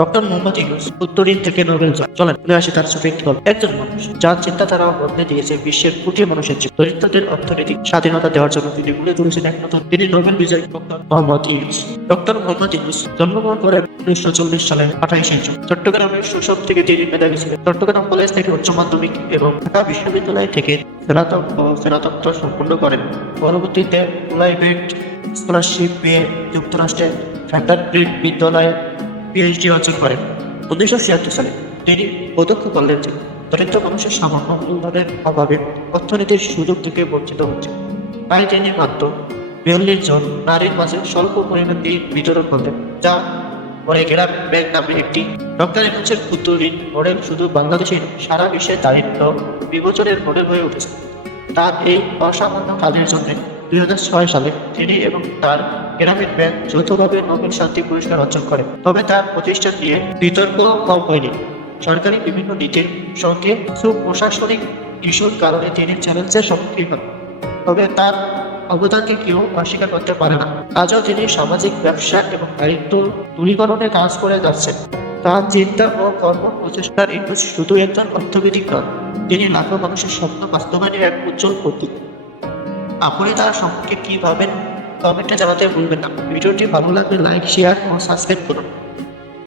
Doctor Mohammad Yunus উত্তরীণ থেকে Nobel জয়। চলেন চলে আসে তার ছোট একটি গল্প। একজন মানুষ যার চিন্তাধারা বদলে দিয়েছে বিশ্বের কোটি মানুষের জীবন। দরিদ্রদের অর্থনৈতিক স্বাধীনতা দেওয়ার জন্য তিনি গড়ে তুলেছেন এক নতুন। তিনি নোবেল বিজয়ী ডক্টর মোহাম্মদ ইউনূস। ডক্টর মোহাম্মদ ইউনূস জন্মগ্রহণ করেন 1940 সালের 28শে জুন। চট্টগ্রামের শৈশব থেকে তিনি মেধাবী ছিলেন। চট্টগ্রাম কলেজ থেকে উচ্চ মাধ্যমিক এবং ঢাকা বিশ্ববিদ্যালয় থেকে স্নাতক ও স্নাতকোত্তর সম্পন্ন করেন। পরবর্তীতে ফুলাইব্রেট স্কলারশিপ পেয়ে যুক্তরাষ্ট্রে ভ্যান্ডারবিল্ট বিদ্যালয়ে পিএইচডি অর্জন করেন। 1976 সালে তিনি প্রত্যক্ষ করলেন যে দরিদ্র মানুষের সামান্য মূলধনের অভাবে অর্থনীতির সুযোগ থেকে বঞ্চিত হচ্ছে। তাই তিনি মাত্র 42 জন নারীর মাঝে স্বল্প পরিমাণে বিতরণ করলেন, যা পরে গ্রামীণ ব্যাংক নামে একটি। ডক্টর ইউনূসের ক্ষুদ্র ঋণ মডেল শুধু বাংলাদেশে নয়, সারা বিশ্বে দারিদ্র বিমোচনের মডেল হয়ে উঠেছে। তার এই অসামান্য কাজের জন্য 2006 সালে তিনি এবং তার গ্রামীণ ব্যাংক যৌথভাবে নোবেল শান্তি পুরস্কার অর্জন করেন। তবে তার প্রতিষ্ঠান নিয়ে বিতর্ক কম হয়নি। সরকারি বিভিন্ন নীতির সঙ্গে সুপ্রশাসনিক ইস্যুর কারণে তিনি চ্যালেঞ্জের সম্মুখীন হন। তবে তার অবদানকে কেউ অস্বীকার করতে পারে না। আজও তিনি সামাজিক ব্যবসা এবং দারিদ্র দূরীকরণে কাজ করে যাচ্ছেন। তার চিন্তা ও কর্ম প্রচেষ্টার ইউনূস শুধু একজন অর্থনৈতিক নন, তিনি লাখো মানুষের স্বপ্ন বাস্তবায়নের এক উজ্জ্বল প্রতীক। আপনি তার সম্পর্কে কি ভাবেন কমেন্টে জানাতে ভুলবেন না। ভিডিওটি ভালো লাগলে লাইক, শেয়ার ও সাবস্ক্রাইব করুন।